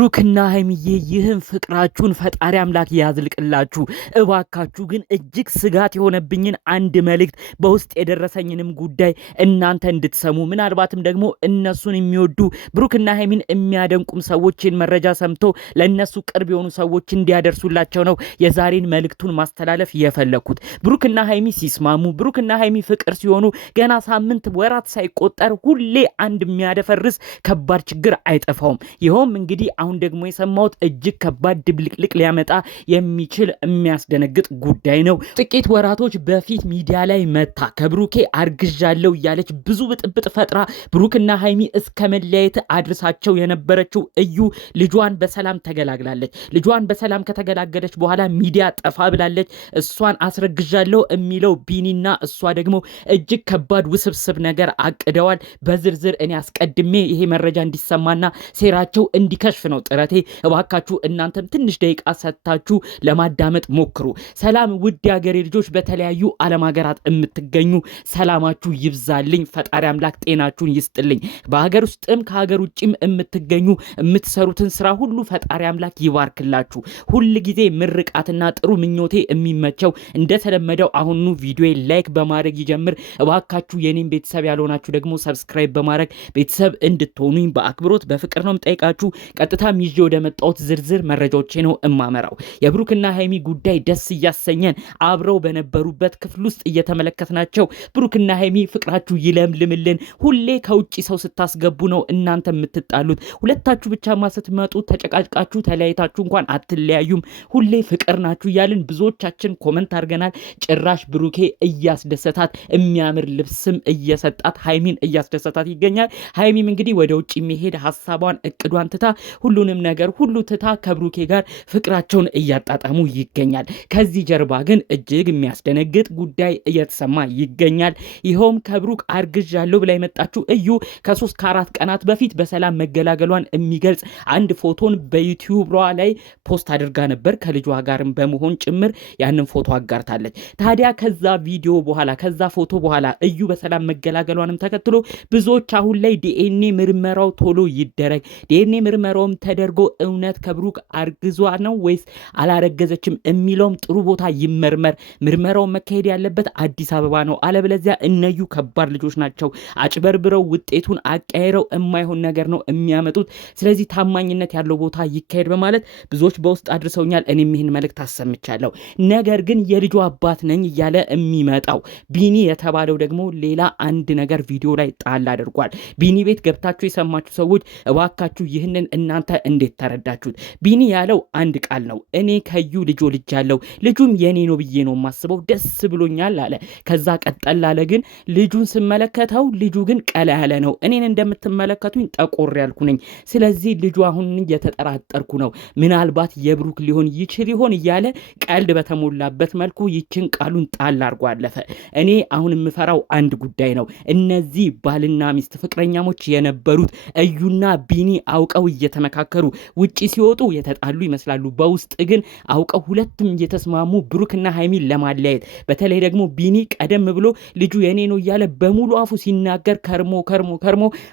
ብሩክና ሀይሚዬ ይህን ፍቅራችሁን ፈጣሪ አምላክ ያዝልቅላችሁ። እባካችሁ ግን እጅግ ስጋት የሆነብኝን አንድ መልእክት በውስጥ የደረሰኝንም ጉዳይ እናንተ እንድትሰሙ ምናልባትም ደግሞ እነሱን የሚወዱ ብሩክና ሀይሚን የሚያደንቁም ሰዎችን መረጃ ሰምቶ ለእነሱ ቅርብ የሆኑ ሰዎች እንዲያደርሱላቸው ነው የዛሬን መልእክቱን ማስተላለፍ የፈለኩት። ብሩክና ሀይሚ ሲስማሙ፣ ብሩክና ሀይሚ ፍቅር ሲሆኑ ገና ሳምንት ወራት ሳይቆጠር ሁሌ አንድ የሚያደፈርስ ከባድ ችግር አይጠፋውም። ይኸውም እንግዲህ አሁን ደግሞ የሰማሁት እጅግ ከባድ ድብልቅልቅ ሊያመጣ የሚችል የሚያስደነግጥ ጉዳይ ነው። ጥቂት ወራቶች በፊት ሚዲያ ላይ መታ ከብሩኬ አርግዣለሁ እያለች ብዙ ብጥብጥ ፈጥራ ብሩክና ሀይሚ እስከ መለያየት አድርሳቸው የነበረችው እዩ ልጇን በሰላም ተገላግላለች። ልጇን በሰላም ከተገላገለች በኋላ ሚዲያ ጠፋ ብላለች። እሷን አስረግዣለሁ የሚለው ቢኒና እሷ ደግሞ እጅግ ከባድ ውስብስብ ነገር አቅደዋል። በዝርዝር እኔ አስቀድሜ ይሄ መረጃ እንዲሰማና ሴራቸው እንዲከሽፍ ነው ጥረቴ። እባካችሁ እናንተም ትንሽ ደቂቃ ሰጥታችሁ ለማዳመጥ ሞክሩ። ሰላም ውድ የሀገሬ ልጆች፣ በተለያዩ ዓለም ሀገራት የምትገኙ ሰላማችሁ ይብዛልኝ። ፈጣሪ አምላክ ጤናችሁን ይስጥልኝ። በሀገር ውስጥም ከሀገር ውጭም የምትገኙ የምትሰሩትን ስራ ሁሉ ፈጣሪ አምላክ ይባርክላችሁ። ሁል ጊዜ ምርቃትና ጥሩ ምኞቴ የሚመቸው እንደተለመደው አሁኑ ቪዲዮ ላይክ በማድረግ ይጀምር። እባካችሁ የኔም ቤተሰብ ያልሆናችሁ ደግሞ ሰብስክራይብ በማድረግ ቤተሰብ እንድትሆኑኝ በአክብሮት በፍቅር ነው የምጠይቃችሁ። ቀጥታም ይዤ ወደ መጣሁት ዝርዝር መረጃዎቼ ነው እማመራው። የብሩክና ሀይሚ ጉዳይ ደስ እያሰኘን አብረው በነበሩበት ክፍል ውስጥ እየተመለከትናቸው ብሩክና ሀይሚ ፍቅራችሁ ይለምልምልን። ሁሌ ከውጪ ሰው ስታስገቡ ነው እናንተ የምትጣሉት። ሁለታችሁ ብቻማ ስትመጡ ተጨቃጭቃችሁ ተለያይታችሁ እንኳን አትለያዩም። ሁሌ ፍቅር ናችሁ እያልን ብዙዎቻችን ኮመንት አድርገናል። ጭራሽ ብሩኬ እያስደሰታት የሚያምር ልብስም እየሰጣት ሀይሚን እያስደሰታት ይገኛል። ሀይሚም እንግዲህ ወደ ውጭ የሚሄድ ሀሳቧን እቅዷን ትታ ሁሉንም ነገር ሁሉ ትታ ከብሩኬ ጋር ፍቅራቸውን እያጣጣሙ ይገኛል። ከዚህ ጀርባ ግን እጅግ የሚያስደነግጥ ጉዳይ እየተሰማ ይገኛል። ይኸውም ከብሩክ አርግዣለሁ ብላ የመጣችው እዩ ከ3 ከ4 ቀናት በፊት በሰላም መገላገሏን የሚገልጽ አንድ ፎቶን በዩቲዩብ ላይ ፖስት አድርጋ ነበር። ከልጇ ጋርም በመሆን ጭምር ያንን ፎቶ አጋርታለች። ታዲያ ከዛ ቪዲዮ በኋላ ከዛ ፎቶ በኋላ እዩ በሰላም መገላገሏንም ተከትሎ ብዙዎች አሁን ላይ ዲኤንኤ ምርመራው ቶሎ ይደረግ፣ ዲኤንኤ ምርመራውም ተደርጎ እውነት ከብሩክ አርግዟ ነው ወይስ አላረገዘችም የሚለውም ጥሩ ቦታ ይመርመር። ምርመራው መካሄድ ያለበት አዲስ አበባ ነው። አለበለዚያ እነዩ ከባድ ልጆች ናቸው። አጭበርብረው ውጤቱን አቀያይረው የማይሆን ነገር ነው የሚያመጡት። ስለዚህ ታማኝነት ያለው ቦታ ይካሄድ በማለት ብዙዎች በውስጥ አድርሰውኛል። እኔም ይህን መልእክት አሰምቻለሁ። ነገር ግን የልጁ አባት ነኝ እያለ የሚመጣው ቢኒ የተባለው ደግሞ ሌላ አንድ ነገር ቪዲዮ ላይ ጣል አድርጓል። ቢኒ ቤት ገብታችሁ የሰማችሁ ሰዎች እባካችሁ ይህንን እናንተ እንዴት ተረዳችሁት? ቢኒ ያለው አንድ ቃል ነው። እኔ ከዩ ልጅ ወልጃለሁ፣ ልጁም የኔ ነው ብዬ ነው የማስበው፣ ደስ ብሎኛል አለ። ከዛ ቀጠል አለ። ግን ልጁን ስመለከተው ልጁ ግን ቀላ ያለ ነው። እኔን እንደምትመለከቱኝ ጠቆር ያልኩ ነኝ። ስለዚህ ልጁ አሁን እየተጠራጠርኩ ነው። ምናልባት የብሩክ ሊሆን ይችል ይሆን እያለ ቀልድ በተሞላበት መልኩ ይችን ቃሉን ጣል አድርጎ አለፈ። እኔ አሁን የምፈራው አንድ ጉዳይ ነው። እነዚህ ባልና ሚስት ፍቅረኛሞች የነበሩት እዩና ቢኒ አውቀው እየተመካከሩ ውጪ ሲወጡ የተጣሉ ይመስላሉ። በውስጥ ግን አውቀው ሁለቱም እየተስማሙ ብሩክና ሀይሚን ለማለያየት፣ በተለይ ደግሞ ቢኒ ቀደም ብሎ ልጁ የኔ ነው እያለ በሙሉ አፉ ሲናገር ከርሞ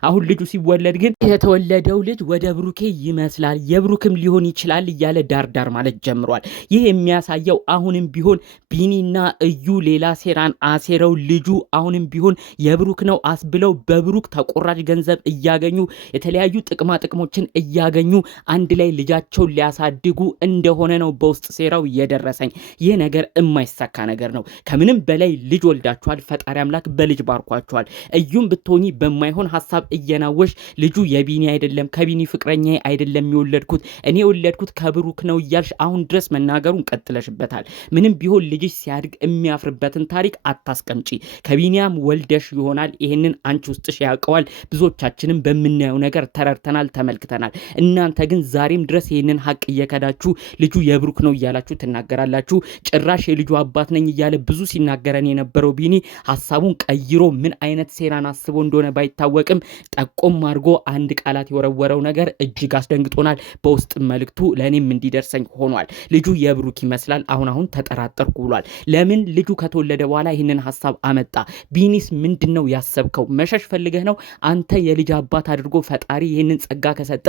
አሁን ልጁ ሲወለድ ግን የተወለደው ልጅ ወደ ብሩኬ ይመስላል የብሩክም ሊሆን ይችላል እያለ ዳርዳር ማለት ጀምሯል። ይህ የሚያሳየው አሁንም ቢሆን ቢኒና እዩ ሌላ ሴራን አሴረው ልጁ አሁንም ቢሆን የብሩክ ነው አስብለው በብሩክ ተቆራጭ ገንዘብ እያገኙ የተለያዩ ጥቅማ ጥቅሞችን እያገኙ አንድ ላይ ልጃቸውን ሊያሳድጉ እንደሆነ ነው በውስጥ ሴራው የደረሰኝ። ይህ ነገር የማይሳካ ነገር ነው። ከምንም በላይ ልጅ ወልዳችኋል። ፈጣሪ አምላክ በልጅ ባርኳችኋል። እዩም ብትሆኚ በማይሆን ሀሳብ እየናወሽ ልጁ የቢኒ አይደለም ከቢኒ ፍቅረኛ አይደለም የወለድኩት እኔ የወለድኩት ከብሩክ ነው እያልሽ አሁን ድረስ መናገሩን ቀጥለሽበታል። ምንም ቢሆን ልጅሽ ሲያድግ የሚያፍርበትን ታሪክ አታስቀምጪ። ከቢኒያም ወልደሽ ይሆናል። ይህንን አንቺ ውስጥሽ ያውቀዋል። ብዙዎቻችንም በምናየው ነገር ተረድተናል፣ ተመልክተናል። እናንተ ግን ዛሬም ድረስ ይህንን ሀቅ እየከዳችሁ ልጁ የብሩክ ነው እያላችሁ ትናገራላችሁ። ጭራሽ የልጁ አባት ነኝ እያለ ብዙ ሲናገረን የነበረው ቢኒ ሀሳቡን ቀይሮ ምን አይነት ሴራን አስቦ እንደሆነ ባይታወቅም ጠቆም አድርጎ አንድ ቃላት የወረወረው ነገር እጅግ አስደንግጦናል። በውስጥ መልእክቱ ለእኔም እንዲደርሰኝ ሆኗል። ልጁ የብሩክ ይመስላል፣ አሁን ተጠራጠርኩ ብሏል። ለምን ልጁ ከተወለደ በኋላ ይህንን ሀሳብ አመጣ? ቢኒስ ምንድን ነው ያሰብከው? መሸሽ ፈልገህ ነው? አንተ የልጅ አባት አድርጎ ፈጣሪ ይህንን ጸጋ ከሰጠ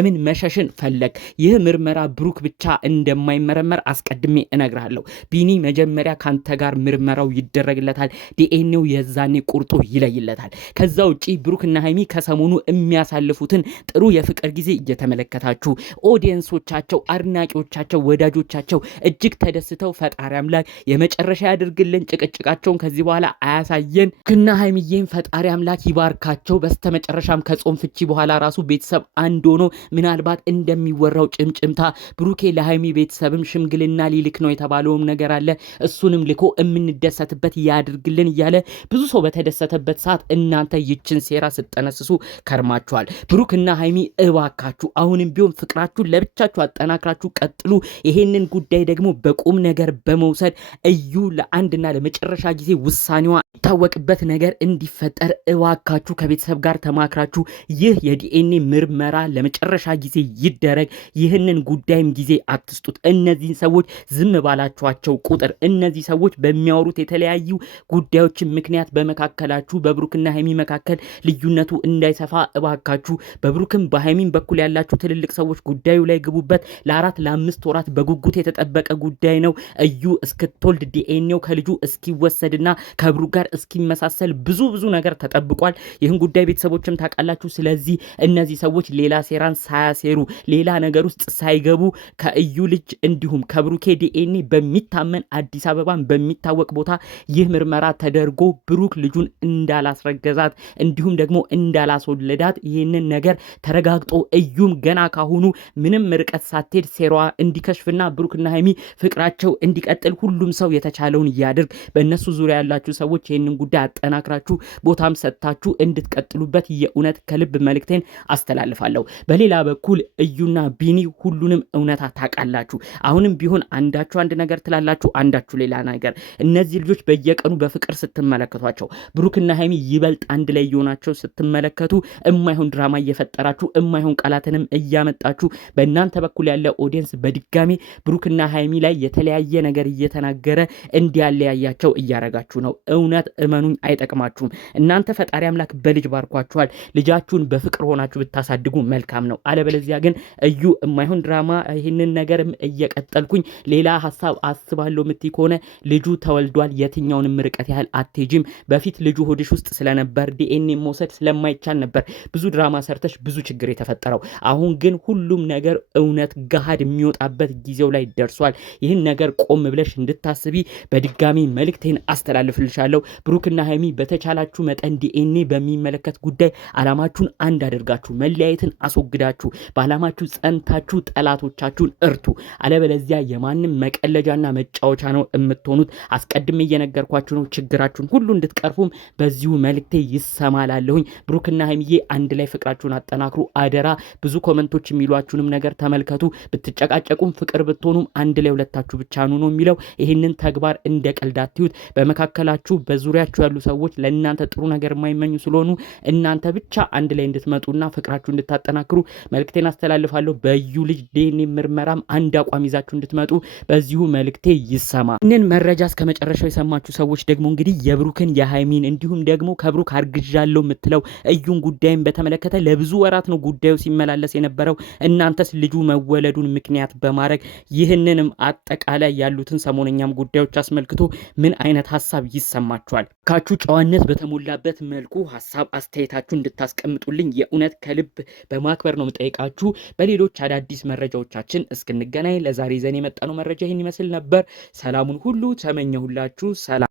ለምን መሸሽን ፈለግ? ይህ ምርመራ ብሩክ ብቻ እንደማይመረመር አስቀድሜ እነግርሃለሁ። ቢኒ መጀመሪያ ካንተ ጋር ምርመራው ይደረግለታል። ዲኤንኤው የዛኔ ቁርጡ ይለይለታል። ከዛ ውጪ ብሩክና ሃይሚ ከሰሞኑ የሚያሳልፉትን ጥሩ የፍቅር ጊዜ እየተመለከታችሁ ኦዲየንሶቻቸው፣ አድናቂዎቻቸው፣ ወዳጆቻቸው እጅግ ተደስተው ፈጣሪ አምላክ የመጨረሻ ያድርግልን፣ ጭቅጭቃቸውን ከዚህ በኋላ አያሳየን ክና ሃይሚዬን ፈጣሪ አምላክ ይባርካቸው። በስተመጨረሻም ከጾም ፍቺ በኋላ ራሱ ቤተሰብ አንድ ሆኖ ምናልባት እንደሚወራው ጭምጭምታ ብሩኬ ለሃይሚ ቤተሰብም ሽምግልና ሊልክ ነው የተባለውም ነገር አለ። እሱንም ልኮ የምንደሰትበት ያድርግልን እያለ ብዙ ሰው በተደሰተበት ሰዓት እናንተ ይችን ሴራ ስጠነስሱ ከርማችኋል። ብሩክና ሃይሚ እባካችሁ አሁንም ቢሆን ፍቅራችሁን ለብቻችሁ አጠናክራችሁ ቀጥሉ። ይሄንን ጉዳይ ደግሞ በቁም ነገር በመውሰድ እዩ ለአንድና ለመጨረሻ ጊዜ ውሳኔዋ ይታወቅበት ነገር እንዲፈጠር እባካችሁ ከቤተሰብ ጋር ተማክራችሁ ይህ የዲኤንኤ ምርመራ ለመጨረሻ ጊዜ ይደረግ። ይህንን ጉዳይም ጊዜ አትስጡት። እነዚህን ሰዎች ዝም ባላችኋቸው ቁጥር እነዚህ ሰዎች በሚያወሩት የተለያዩ ጉዳዮችን ምክንያት በመካከላችሁ በብሩክና ሃይሚ መካከል ልዩነቱ እንዳይሰፋ እባካችሁ በብሩክም በሃይሚም በኩል ያላችሁ ትልልቅ ሰዎች ጉዳዩ ላይ ግቡበት። ለ4 ለ5 ወራት በጉጉት የተጠበቀ ጉዳይ ነው። እዩ እስክትወልድ ዲኤንኤው ከልጁ እስኪወሰድና ከብሩክ ጋር እስኪመሳሰል ብዙ ነገር ተጠብቋል። ይህን ጉዳይ ቤተሰቦችም ታውቃላችሁ። ስለዚህ እነዚህ ሰዎች ሌላ ሴራን ሳያሴሩ ሌላ ነገር ውስጥ ሳይገቡ ከእዩ ልጅ እንዲሁም ከብሩኬ ዲኤንኤ በሚታመን አዲስ አበባን በሚታወቅ ቦታ ይህ ምርመራ ተደርጎ ብሩክ ልጁን እንዳላስረገዛት እንዲሁም ደግሞ እንዳላስወለዳት ይህንን ነገር ተረጋግጦ እዩም ገና ካሁኑ ምንም ርቀት ሳትሄድ ሴራዋ እንዲከሽፍና ብሩክና ሃይሚ ፍቅራቸው እንዲቀጥል ሁሉም ሰው የተቻለውን ያድርግ። በእነሱ ዙሪያ ያላችሁ ሰዎች ይህንን ጉዳይ አጠናክራችሁ ቦታም ሰጥታችሁ እንድትቀጥሉበት የእውነት ከልብ መልእክቴን አስተላልፋለሁ። በሌላ በኩል እዩና ቢኒ ሁሉንም እውነታ ታውቃላችሁ። አሁንም ቢሆን አንዳችሁ አንድ ነገር ትላላችሁ፣ አንዳችሁ ሌላ ነገር። እነዚህ ልጆች በየቀኑ በፍቅር ስትመለከቷቸው ብሩክና ሃይሚ ይበልጥ አንድ ላይ የሆናቸው ስትመለከቱ እማይሆን ድራማ እየፈጠራችሁ እማይሆን ቃላትንም እያመጣችሁ በእናንተ በኩል ያለ ኦዲየንስ በድጋሚ ብሩክና ሃይሚ ላይ የተለያየ ነገር እየተናገረ እንዲያለያያቸው እያረጋችሁ ነው። እውነት እመኑኝ አይጠቅማችሁም። እናንተ ፈጣሪ አምላክ በልጅ ባርኳችኋል። ልጃችሁን በፍቅር ሆናችሁ ብታሳድጉ መልካም ነው። አለበለዚያ ግን እዩ እማይሆን ድራማ ይህንን ነገርም እየቀጠልኩኝ ሌላ ሀሳብ አስባለሁ ምትይ ከሆነ ልጁ ተወልዷል። የትኛውንም ርቀት ያህል አትሄጂም። በፊት ልጁ ሆድሽ ውስጥ ስለነበር ዲኤንኤ መውሰድ ስለማይቻል ነበር ብዙ ድራማ ሰርተሽ ብዙ ችግር የተፈጠረው። አሁን ግን ሁሉም ነገር እውነት ገሃድ የሚወጣበት ጊዜው ላይ ደርሷል። ይህን ነገር ቆም ብለሽ እንድታስቢ በድጋሚ መልእክቴን አስተላልፍልሻለሁ። ብሩክና ሃይሚ በተቻላችሁ መጠን ዲኤንኤ በሚመለከት ጉዳይ አላማችሁን አንድ አድርጋችሁ መለያየትን አስወግዳችሁ በአላማችሁ ጸንታችሁ ጠላቶቻችሁን እርቱ። አለበለዚያ የማንም መቀለጃና መጫወቻ ነው የምትሆኑት። አስቀድሜ እየነገርኳችሁ ነው። ችግራችሁን ሁሉ እንድትቀርፉም በዚሁ መልእክቴ ይሰማላለሁኝ። ብሩክና ሃይሚዬ አንድ ላይ ፍቅራችሁን አጠናክሩ አደራ። ብዙ ኮመንቶች የሚሏችሁንም ነገር ተመልከቱ። ብትጨቃጨቁም ፍቅር ብትሆኑም አንድ ላይ ሁለታችሁ ብቻ ነው የሚለው። ይህንን ተግባር እንደ ቀልድ አትዩት። በመካከላችሁ በዙሪያችሁ ያሉ ሰዎች ለእናንተ ጥሩ ነገር የማይመኙ ስለሆኑ እናንተ ብቻ አንድ ላይ እንድትመጡና ፍቅራችሁ እንድታጠናክሩ መልእክቴን አስተላልፋለሁ። በዩ ልጅ ዲኤንኤ ምርመራም አንድ አቋም ይዛችሁ እንድትመጡ በዚሁ መልእክቴ ይሰማ። ይህንን መረጃ እስከ መጨረሻው የሰማችሁ ሰዎች ደግሞ እንግዲህ የብሩክን የሃይሚን እንዲሁም ደግሞ ከብሩክ አርግዣለሁ የምትለው እዩን ጉዳይን በተመለከተ ለብዙ ወራት ነው ጉዳዩ ሲመላለስ የነበረው። እናንተስ ልጁ መወለዱን ምክንያት በማድረግ ይህንንም አጠቃላይ ያሉትን ሰሞነኛም ጉዳዮች አስመልክቶ ምን አይነት ሀሳብ ይሰማችኋል? ካችሁ ጨዋነት በተሞላበት መልኩ ሀሳብ አስተያየታችሁ እንድታስቀምጡልኝ የእውነት ከልብ በማክበር ነው የምጠይቃችሁ። በሌሎች አዳዲስ መረጃዎቻችን እስክንገናኝ ለዛሬ ይዘን የመጣነው መረጃ ይህን ይመስል ነበር። ሰላሙን ሁሉ ተመኘሁላችሁ። ሰላም